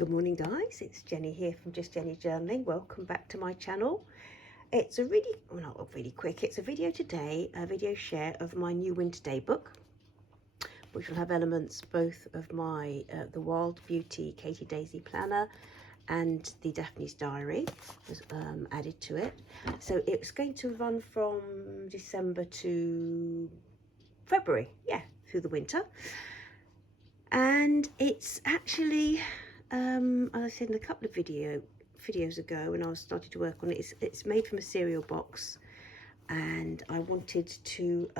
Good morning guys, it's Jenny here from Just Jenny Journaling. Welcome back to my channel. It's a really, well, not really quick, it's a video today, a video share of my new Winter DayBook, which will have elements both of my the Wild Beauty Katie Daisy planner and the Daphnes diary was added to it. So it's going to run from December to February, yeah, through the winter. And it's actually, as I said in a couple of videos ago when I was starting to work on it, it's made from a cereal box, and I wanted to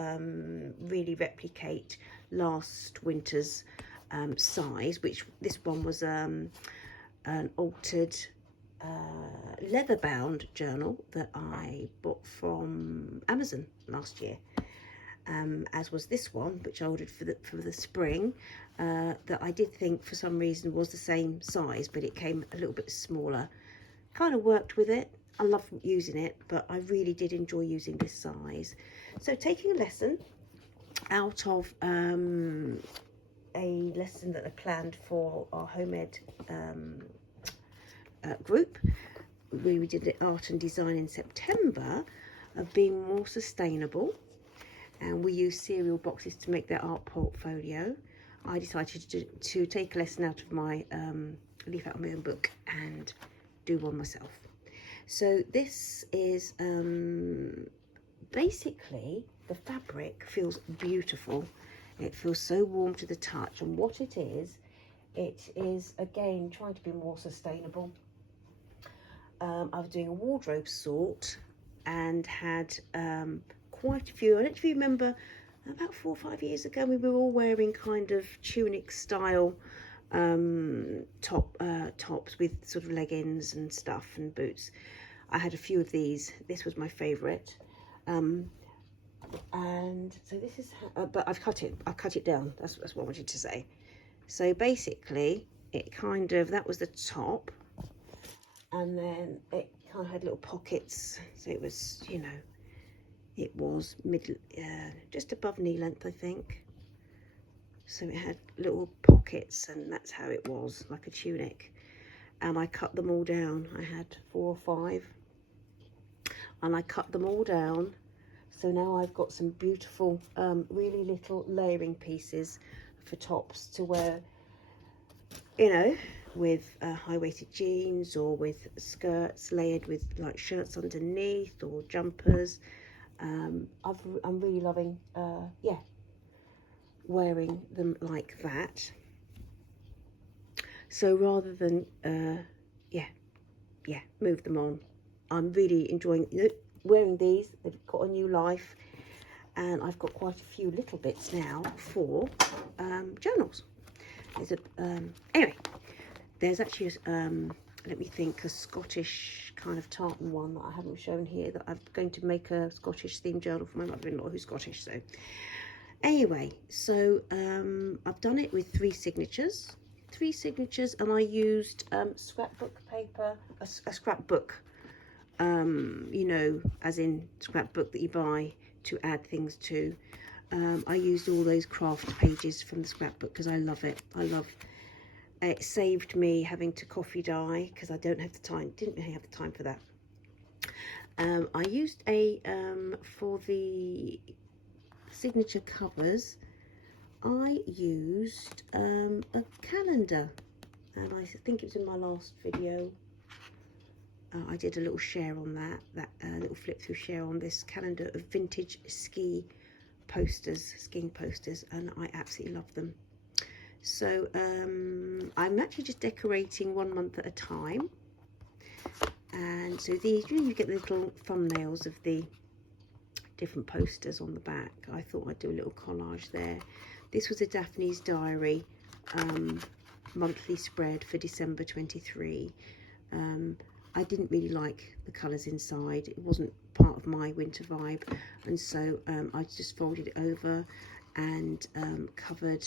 really replicate last winter's size, which this one was an altered leather-bound journal that I bought from Amazon last year. As was this one, which I ordered for the spring, that I did think for some reason was the same size, but it came a little bit smaller. Kind of worked with it. I love using it, but I really did enjoy using this size. So taking a lesson out of a lesson that I planned for our home ed group, we did the art and design in September, of being more sustainable. And we use cereal boxes to make their art portfolio. I decided to take a lesson out of my leaf out of my own book and do one myself. So this is basically, the fabric feels beautiful. It feels so warm to the touch, and what it is again trying to be more sustainable. I was doing a wardrobe sort and had quite a few. I don't know if you remember, about 4 or 5 years ago, we were all wearing kind of tunic style tops with sort of leggings and stuff and boots. I had a few of these. This was my favourite, and so this is how, but I've cut it down. That's what I wanted to say. So basically it kind of, that was the top, and then it kind of had little pockets, so it was, you know, it was just above knee length, I think. So it had little pockets, and that's how it was, like a tunic. And I cut them all down. I had 4 or 5, and I cut them all down. So now I've got some beautiful, really little layering pieces for tops to wear, you know, with high-waisted jeans, or with skirts layered with like shirts underneath, or jumpers. I'm really loving, yeah, wearing them like that. So rather than, move them on, I'm really enjoying wearing these. They've got a new life, and I've got quite a few little bits now for journals. There's anyway, there's actually let me think, a Scottish kind of tartan one that I haven't shown here, that I'm going to make a Scottish themed journal for my mother-in-law who's Scottish. So anyway, so I've done it with 3 signatures, and I used scrapbook paper, a scrapbook, you know, as in scrapbook that you buy to add things to. I used all those craft pages from the scrapbook because I love it. It saved me having to coffee dye because I didn't really have the time for that. I used for the signature covers, I used a calendar, and I think it was in my last video. I did a little share on that little flip through share on this calendar of vintage skiing posters, and I absolutely love them. So I'm actually just decorating 1 month at a time, and so these, you get the little thumbnails of the different posters on the back. I thought I'd do a little collage there. This was a Daphnes diary monthly spread for December 23. I didn't really like the colours inside. It wasn't part of my winter vibe, and so I just folded it over and covered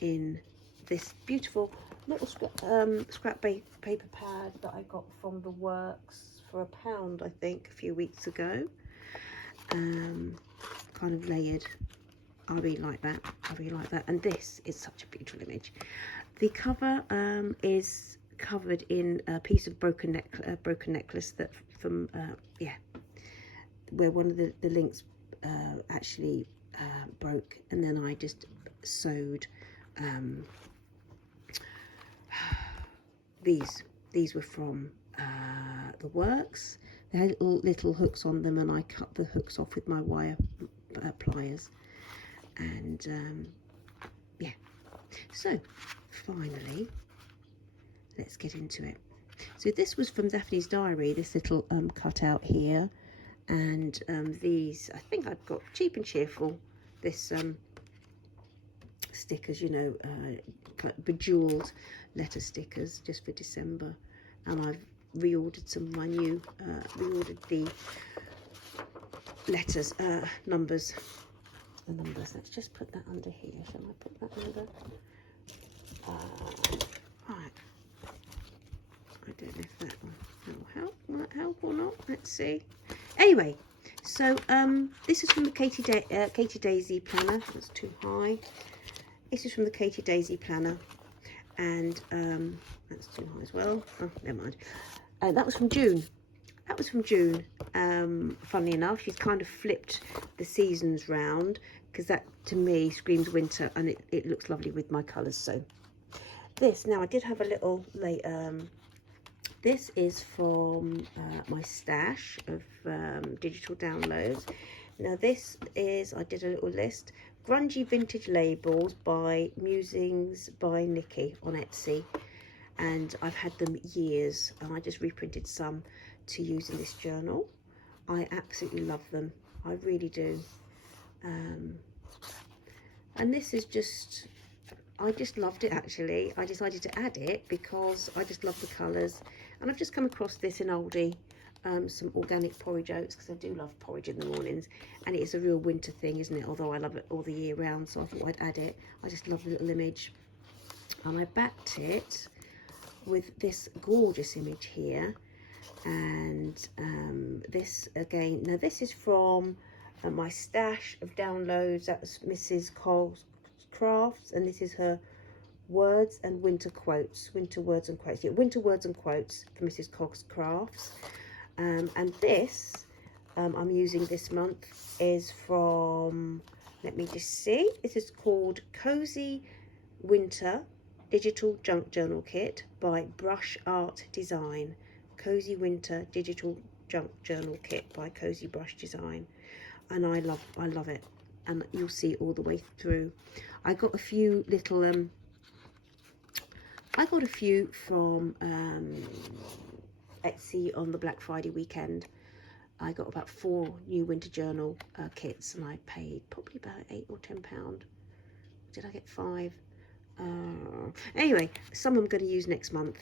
in this beautiful little scrap paper pad that I got from the Works for £1, I think, a few weeks ago. Kind of layered. I really like that. And this is such a beautiful image. The cover is covered in a piece of broken necklace that from yeah, where one of the links actually broke, and then I just sewed these were from the Works. They had little hooks on them, and I cut the hooks off with my wire pliers. And yeah, so finally let's get into it. So this was from Daphne's diary, this little cutout here, and these I think I've got cheap and cheerful, this stickers, you know, bejeweled letter stickers just for December. And I've reordered some of my new reordered the letters, numbers. Let's just put that under here. Shall I put that under? Right. I don't know if that will help. Might help or not. Let's see. Anyway, so this is from the Katie Daisy planner. That's too high. This is from the Katie Daisy planner, and that's too high as well. Oh, never mind. That was from June. That was from June. Funnily enough, she's kind of flipped the seasons round, because that to me screams winter, and it looks lovely with my colours. So this, now I did have a little this is from my stash of digital downloads. Now this is, I did a little list, grungy vintage labels by Musings by Nikki on Etsy, and I've had them years, and I just reprinted some to use in this journal. I absolutely love them, I really do. And this is just, I just loved it actually. I decided to add it because I just love the colours, and I've just come across this in Aldi, some organic porridge oats, because I do love porridge in the mornings, and it is a real winter thing, isn't it? Although I love it all the year round, so I thought I'd add it. I just love the little image, and I backed it with this gorgeous image here. And this again, now this is from my stash of downloads. That was Mrs. Cole's Crafts, and this is her words and winter quotes, winter words and quotes. Yeah, winter words and quotes for Mrs. Cogg's Crafts. And this I'm using this month is from, let me just see, this is called Cozy Winter Digital Junk Journal Kit by Brush Art Design. Cozy Winter Digital Junk Journal Kit by Cozy Brush Design, and I love it, and you'll see all the way through. I got a few little I got a few from Etsy on the Black Friday weekend. I got about 4 new winter journal kits, and I paid probably about £8 or £10. Did I get 5? Anyway, some I'm going to use next month.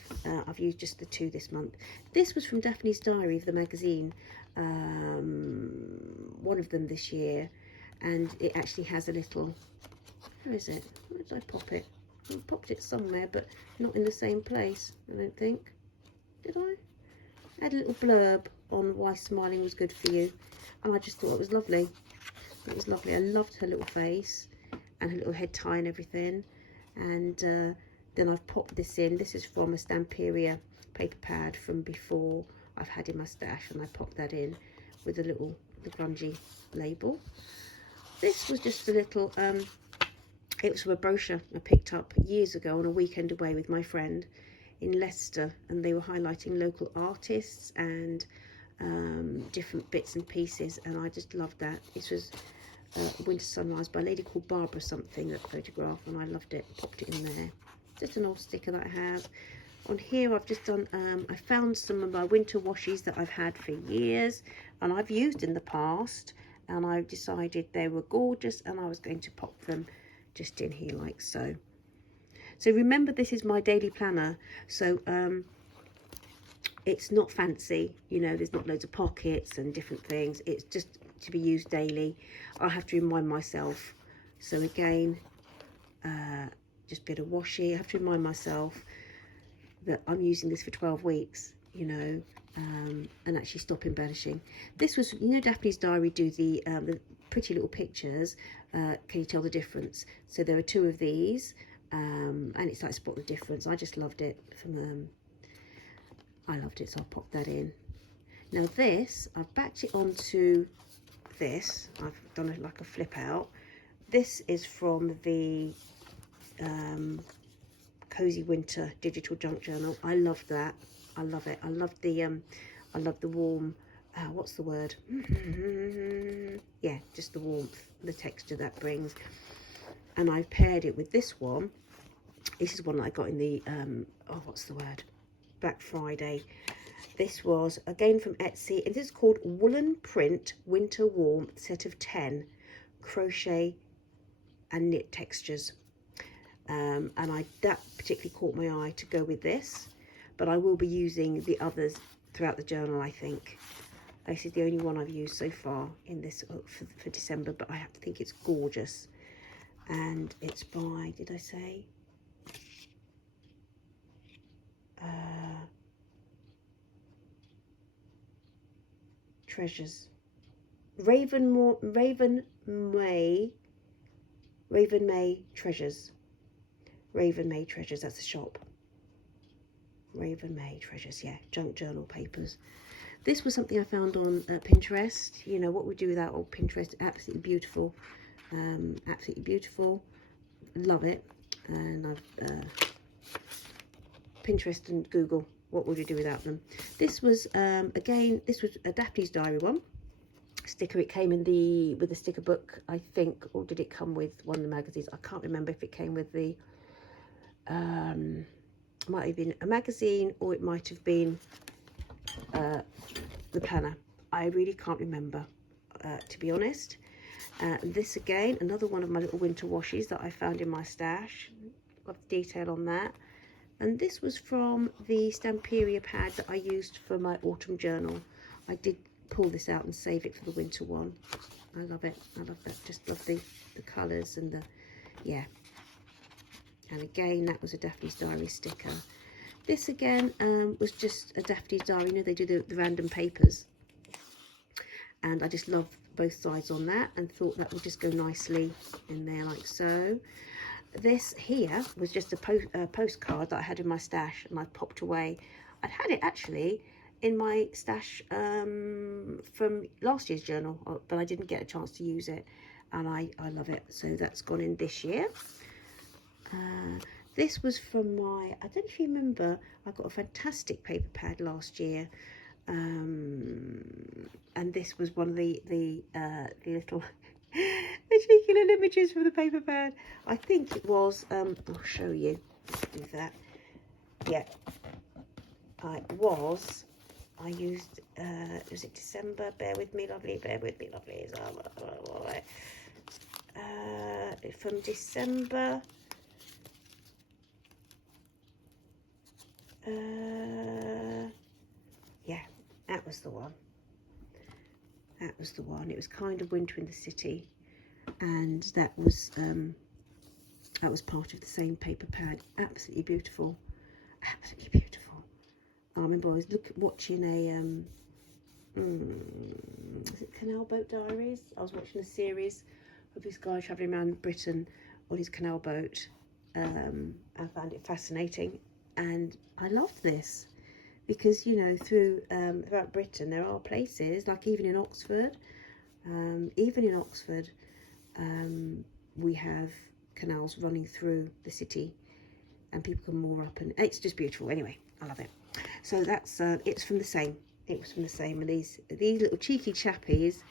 I've used just the 2 this month. This was from Daphne's Diary of the magazine, one of them this year, and it actually has a little, where is it? Where did I pop it? I popped it somewhere, but not in the same place, I don't think. Did I? I had a little blurb on why smiling was good for you, and I just thought it was lovely. It was lovely. I loved her little face and her little head tie and everything. And then I've popped this in. This is from a Stamperia paper pad from before I've had in my stash, and I popped that in with a little the grungy label. This was just a little it was from a brochure I picked up years ago on a weekend away with my friend in Leicester, and they were highlighting local artists and different bits and pieces, and I just loved that. This was Winter Sunrise by a lady called Barbara something, that photograph, and I loved it. Popped it in there. Just an old sticker that I have. On here I've just done, I found some of my winter washies that I've had for years and I've used in the past, and I decided they were gorgeous and I was going to pop them just in here like so. So remember, this is my daily planner, so it's not fancy, you know, there's not loads of pockets and different things. It's just to be used daily. I have to remind myself. So again, just a bit of washi. I have to remind myself that I'm using this for 12 weeks, you know, and actually stop embellishing. This was, you know, Daphne's Diary do the pretty little pictures. Can you tell the difference? So there are 2 of these, and it's like spot the difference. I just loved it from I loved it, so I'll pop that in. Now this, I've backed it onto this. I've done it like a flip out. This is from the Cozy Winter Digital Junk Journal. I love that. I love it. I love the warm, what's the word? Yeah, just the warmth, the texture that brings. And I've paired it with this one. This is one that I got in the, what's the word? Black Friday. This was, again, from Etsy. And this is called Woolen Print Winter Warm Set of 10 Crochet and Knit Textures. And that particularly caught my eye to go with this. But I will be using the others throughout the journal, I think. This is the only one I've used so far in this for December, but I have to think it's gorgeous. And it's by, did I say? Treasures. Raven May Treasures. Raven May Treasures, that's the shop. Raven May Treasures, yeah, junk journal papers. This was something I found on Pinterest. You know, what we do without old Pinterest. Absolutely beautiful. Absolutely beautiful. Love it. And I've Pinterest and Google, what would we do without them? This was, again, this was a Daphnes diary one. Sticker, it came in with the sticker book, I think, or did it come with one of the magazines? I can't remember if it came with the, might have been a magazine, or it might have been the planner. I really can't remember, to be honest. This again, another one of my little winter washes that I found in my stash. Got the detail on that. And this was from the Stamperia pad that I used for my autumn journal. I did pull this out and save it for the winter one. I love it. I love that. Just love the colours and the, yeah. And again, that was a Daphnes diary sticker. This again was just a Daphnes diary. You know, they do the random papers. And I just love both sides on that and thought that would just go nicely in there like so. This here was just a postcard that I had in my stash and I popped away. I'd had it actually in my stash from last year's journal, but I didn't get a chance to use it, and I love it. So that's gone in this year. This was from my, I don't know if you remember, I got a fantastic paper pad last year, and this was one of the little the cheeky little images from the paper pad. I think it was, I'll show you, let's do that. Yeah, I used, was it December? Bear with me, lovely, bear with me, lovely. From December, yeah, that was the one. That was the one. It was kind of winter in the city, and that was part of the same paper pad. Absolutely beautiful, absolutely beautiful. I remember I was watching a is it Canal Boat Diaries? I was watching a series of this guy travelling around Britain on his canal boat. I found it fascinating, and I loved this. Because, you know, throughout Britain, there are places, like even in Oxford, we have canals running through the city, and people can moor up, and it's just beautiful. Anyway, I love it. So that's, it's from the same. It was from the same, and these little cheeky chappies,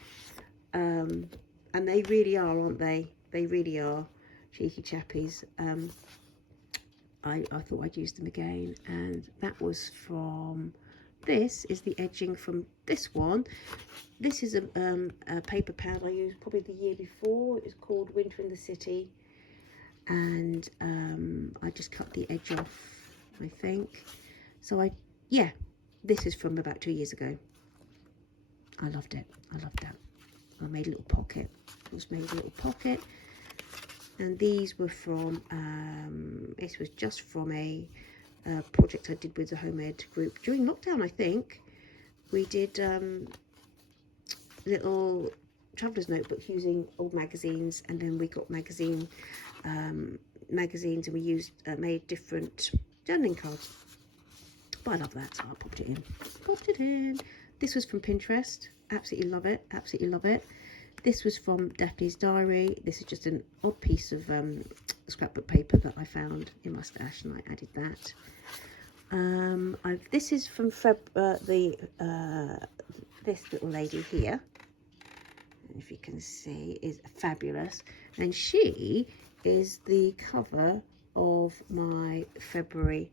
and they really are, aren't they? They really are cheeky chappies. I thought I'd use them again, and that was from, this is the edging from this one. This is a paper pad I used probably the year before. It was called Winter in the City, and I just cut the edge off, I think. So yeah, this is from about 2 years ago. I loved it. I loved that. I made a little pocket. And these were from, this was just from a project I did with the Home Ed group during lockdown, I think. We did little traveller's notebooks using old magazines, and then we got magazines, and we used made different journaling cards. But I love that, so I popped it in. Popped it in. This was from Pinterest. Absolutely love it. Absolutely love it. This was from Daphne's diary. This is just an odd piece of scrapbook paper that I found in my stash, and I added that. This is from this little lady here. If you can see, is fabulous, and she is the cover of my February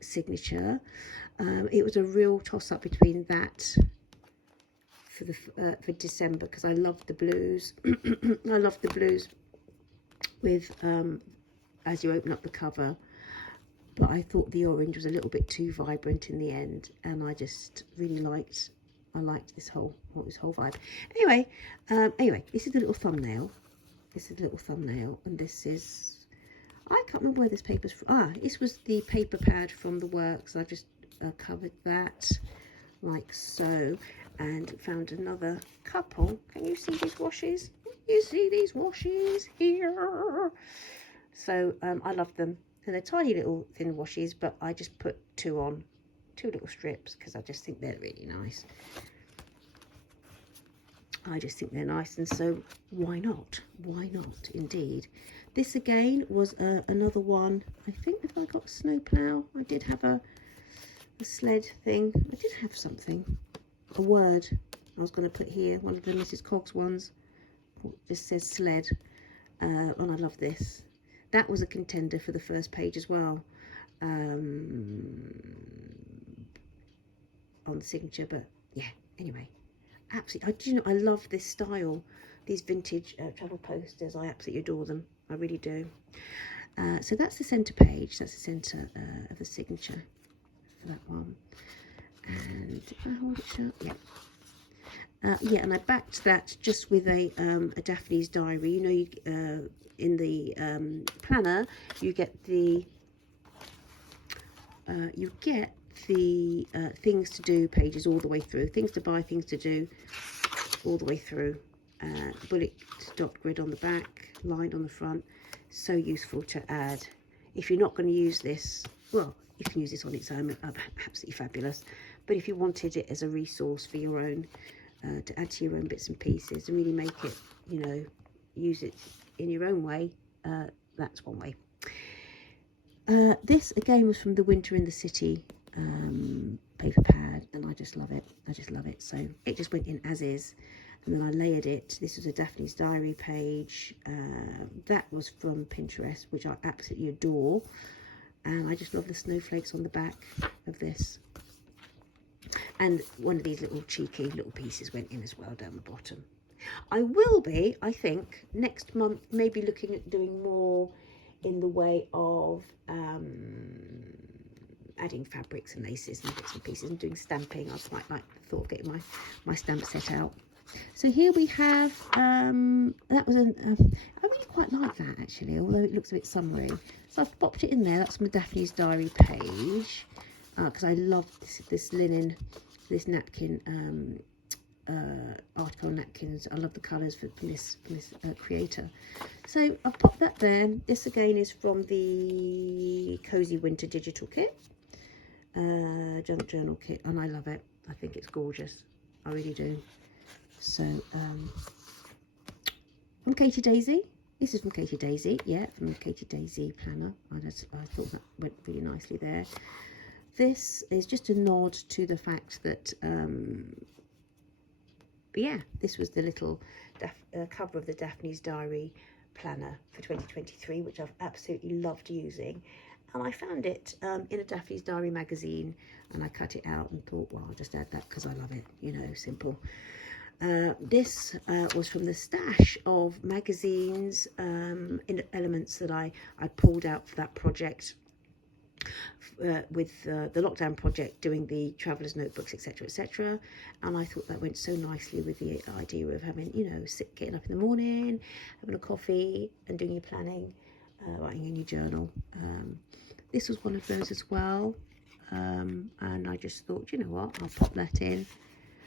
signature. It was a real toss-up between that for December, because I love the blues. I love the blues with as you open up the cover, but I thought the orange was a little bit too vibrant in the end, and I just really liked this whole vibe. Anyway, this is the little thumbnail. And this is, I can't remember where this paper's from. This was the paper pad from the works. I've just covered that like so, and found another couple. Can you see these washes? You see these washes here? So I love them, and they're tiny little thin washes, but I just put two little strips because I just think they're really nice. I just think they're nice, and so why not? Why not, indeed. This again was another one. I think if I got a snowplow, I did have a sled thing. I did have something, a word I was going to put here, one of the Mrs. Cogg's ones. It just says sled, and I love this. That was a contender for the first page as well, on the signature. But yeah, anyway, absolutely. I love this style, these vintage travel posters. I absolutely adore them. I really do. So that's the centre page. That's the centre of the signature for that one. And did I hold it shut? Yeah. Yeah, and I backed that just with a Daphne's diary. You know, you in the planner you get the things to do pages all the way through, things to buy, things to do all the way through. Bullet dot grid on the back, line on the front. So useful to add. If you're not going to use this, well, you can use this on its own. Absolutely fabulous. But if you wanted it as a resource for your own, to add to your own bits and pieces and really make it, you know, use it in your own way, that's one way. This again was from the Winter in the City paper pad, and I just love it. I just love it. So it just went in as is, and then I layered it. This was a Daphne's diary page. That was from Pinterest, which I absolutely adore, and I just love the snowflakes on the back of this. And one of these little cheeky little pieces went in as well down the bottom. I will be, I think, next month maybe looking at doing more in the way of adding fabrics and laces and bits and pieces and doing stamping. I quite like the thought of getting my stamp set out. So here we have, that was I really quite like that actually, although it looks a bit summery. So I've popped it in there. That's my Daphne's diary page, because I love this linen, this napkin, article napkins. I love the colours from this creator. So I've popped that there. This again is from the Cozy Winter Digital Kit, junk journal kit, and I love it. I think it's gorgeous. I really do. So from Katie Daisy. This is from Katie Daisy. Yeah, from Katie Daisy planner. I thought that went really nicely there. This is just a nod to the fact that yeah, this was the little cover of the Daphne's diary planner for 2023, which I've absolutely loved using. And I found it in a Daphne's diary magazine, and I cut it out and thought, well, I'll just add that because I love it, you know, simple. This was from the stash of magazines in elements that I pulled out for that project, with the lockdown project, doing the traveller's notebooks, etc, etc. And I thought that went so nicely with the idea of having, you know, getting up in the morning, having a coffee and doing your planning, writing in your journal. This was one of those as well, and I just thought, you know what, I'll pop that in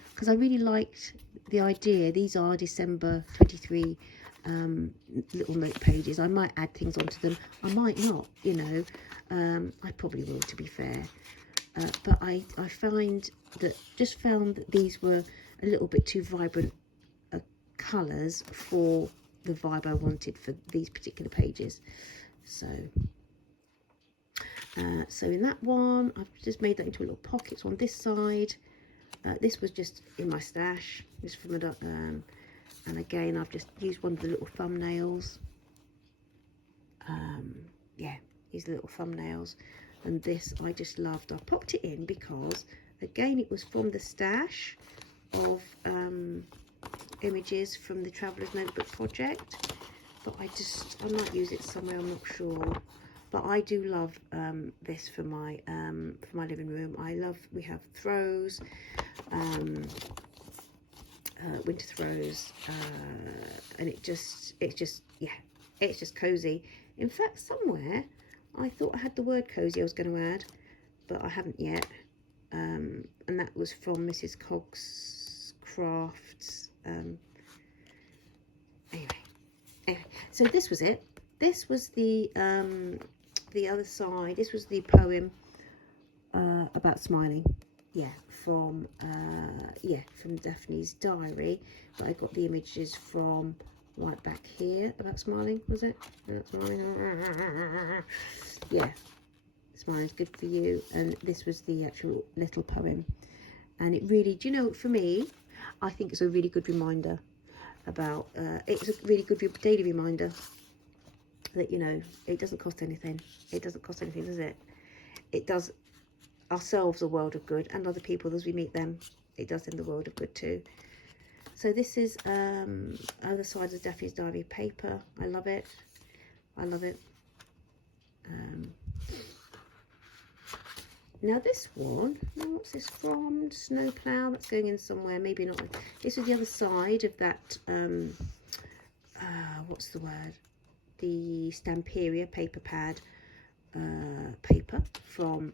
because I really liked the idea. These are December 23 little note pages. I might add things onto them, I might not, you know. I probably will, to be fair. but I found that these were a little bit too vibrant colours for the vibe I wanted for these particular pages. So so in that one, I've just made that into little pockets on this side. This was just in my stash, just from and again I've just used one of the little thumbnails. Yeah, these little thumbnails. And this I just loved. I popped it in because again it was from the stash of images from the Traveller's Notebook project, but I might use it somewhere, I'm not sure. But I do love this for my living room. We have throws, winter throws, and it's just cozy. In fact, somewhere I thought I had the word cozy I was going to add, but I haven't yet. And that was from Mrs. Cogg's Crafts. Anyway, so this was it. This was the other side. This was the poem about smiling. Yeah, from Daphne's diary. But I got the images from right back here about smiling. Was it? About smiling. Yeah, smiling's good for you. And this was the actual little poem. And it really, do you know, for me, I think it's a really good reminder about. It's a really good daily reminder that, you know, it doesn't cost anything. It doesn't cost anything, does it? It does ourselves a world of good, and other people as we meet them, it does them the world of good too. So this is other side of Daphne's diary paper. I love it. I love it. Now this one, what's this from? Snowplow. That's going in somewhere. Maybe not. This is the other side of that. What's the word? The Stamperia paper pad paper from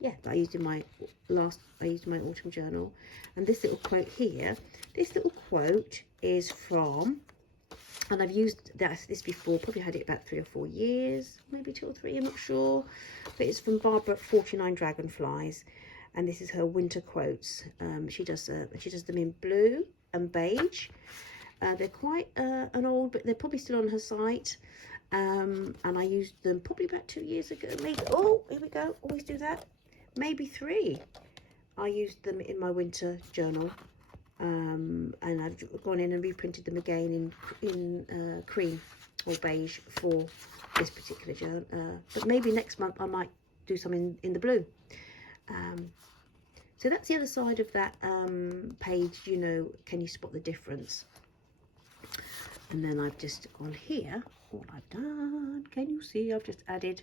yeah, that I used in my autumn journal. And this little quote here, this little quote is from, and I've used this before, probably had it about 3 or 4 years, maybe 2 or 3, I'm not sure, but it's from Barbara at 49 Dragonflies, and this is her winter quotes. She does them in blue and beige. They're quite an old, but they're probably still on her site. And I used them probably about 2 years ago, maybe. Oh, here we go. Always do that. Maybe 3. I used them in my winter journal, and I've gone in and reprinted them again in cream or beige for this particular journal. But maybe next month I might do some in the blue. So that's the other side of that page. You know, can you spot the difference? And then I've just gone here. What I've done, can you see? I've just added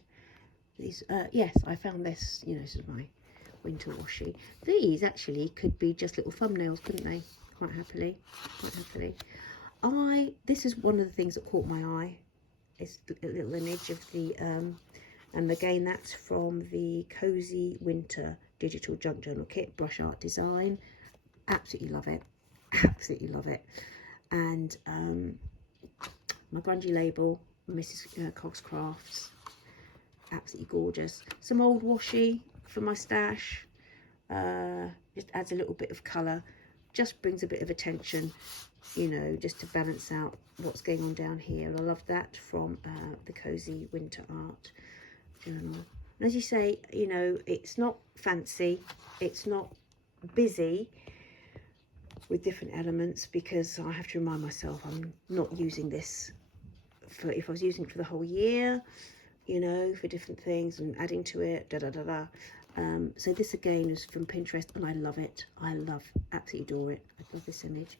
these. Yes, I found this. You know, this is my winter washi. These actually could be just little thumbnails, couldn't they? Quite happily. This is one of the things that caught my eye. It's a little image of the and again that's from the Cozy Winter Digital Junk Journal Kit, brush art design. Absolutely love it. Absolutely love it. And my grungy label, Mrs. Cogg's Crafts, absolutely gorgeous. Some old washi for my stash, just adds a little bit of colour, just brings a bit of attention, you know, just to balance out what's going on down here. And I love that from the Cozy Winter Art Journal. And as you say, you know, it's not fancy, it's not busy with different elements, because I have to remind myself I'm not using this for, if I was using it for the whole year, you know, for different things and adding to it, so this again is from Pinterest, and I love it. I absolutely adore it. I love this image.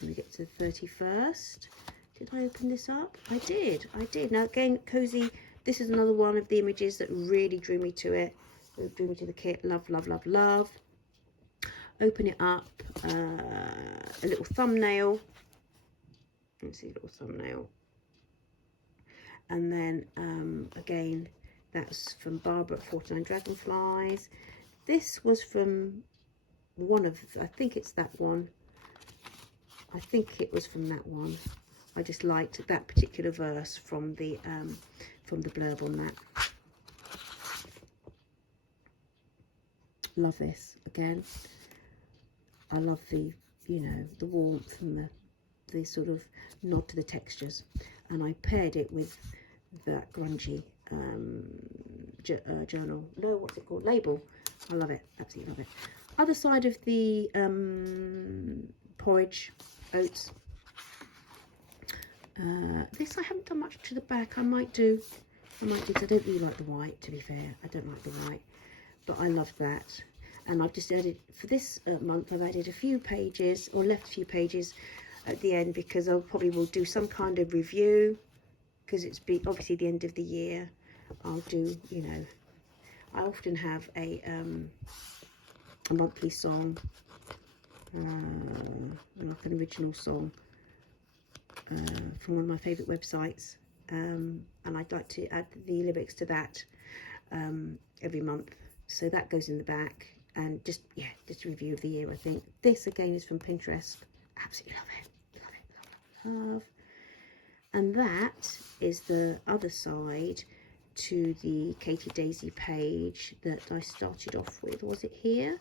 Let me get to the 31st. Did I open this up? I did. Now again, Cozy, this is another one of the images that really drew me to it, drew me to the kit. Love. Open it up, a little thumbnail. Let's see, a little thumbnail. And then again, that's from Barbara at 49 Dragonflies. This was from one of, I think it's that one. I think it was from that one. I just liked that particular verse from the blurb on that. Love this. Again, I love the, you know, the warmth and the sort of nod to the textures. And I paired it with that grungy journal. No, what's it called? Label. I love it. Absolutely love it. Other side of the porridge oats. This I haven't done much to the back. I might do, because I don't really like the white, to be fair. I don't like the white, but I love that. And I've just added, for this month, I've added a few pages, or left a few pages at the end, because I probably will do some kind of review, because it's obviously the end of the year. I'll do, you know, I often have a monthly song, like an original song, from one of my favourite websites, and I'd like to add the lyrics to that every month, so that goes in the back. And just, yeah, just a review of the year, I think. This again is from Pinterest. Absolutely love it, love it, love, love. And that is the other side to the Katie Daisy page that I started off with. Was it here?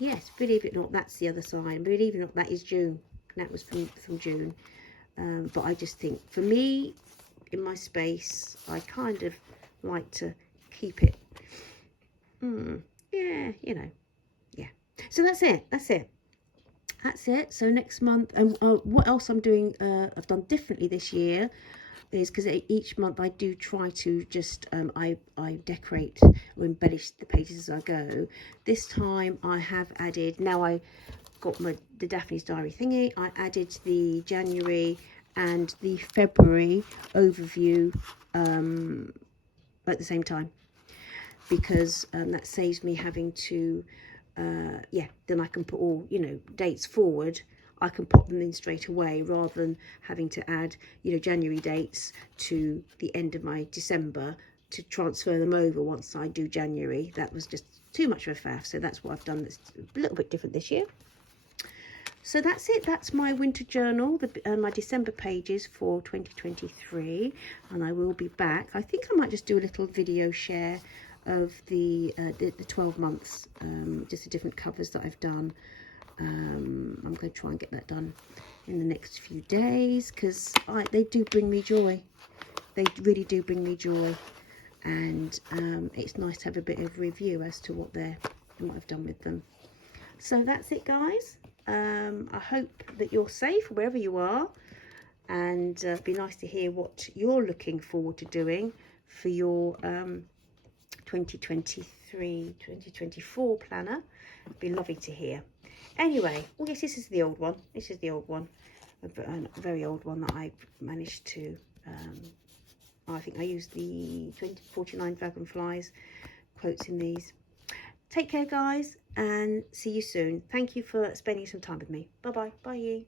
Yes, believe it or not, that's the other side. Believe it or not, that is June. That was from June. But I just think, for me, in my space, I kind of like to keep it, yeah, you know, yeah. So that's it. So next month, and what else I'm doing, I've done differently this year, is because each month I do try to just, I decorate or embellish the pages as I go. This time I have added, now I got the Daphnes diary thingy, I added the January and the February overview at the same time, because that saves me having to, yeah, then I can put all, you know, dates forward. I can pop them in straight away, rather than having to add, you know, January dates to the end of my December to transfer them over once I do January. That was just too much of a faff. So that's what I've done. That's a little bit different this year. So that's it. That's my winter journal, my December pages for 2023. And I will be back. I think I might just do a little video share of the 12 months, just the different covers that I've done. I'm going to try and get that done in the next few days, because they do bring me joy. They really do bring me joy, and it's nice to have a bit of review as to what I've done with them. So that's it, guys. I hope that you're safe wherever you are, and it'd be nice to hear what you're looking forward to doing for your 2023-2024 planner. It'd be lovely to hear. Anyway, well, yes, this is the old one. This is the old one, a very old one that I managed to, I think I used the 49 Dragonflies quotes in these. Take care, guys, and see you soon. Thank you for spending some time with me. Bye-bye. Bye, you.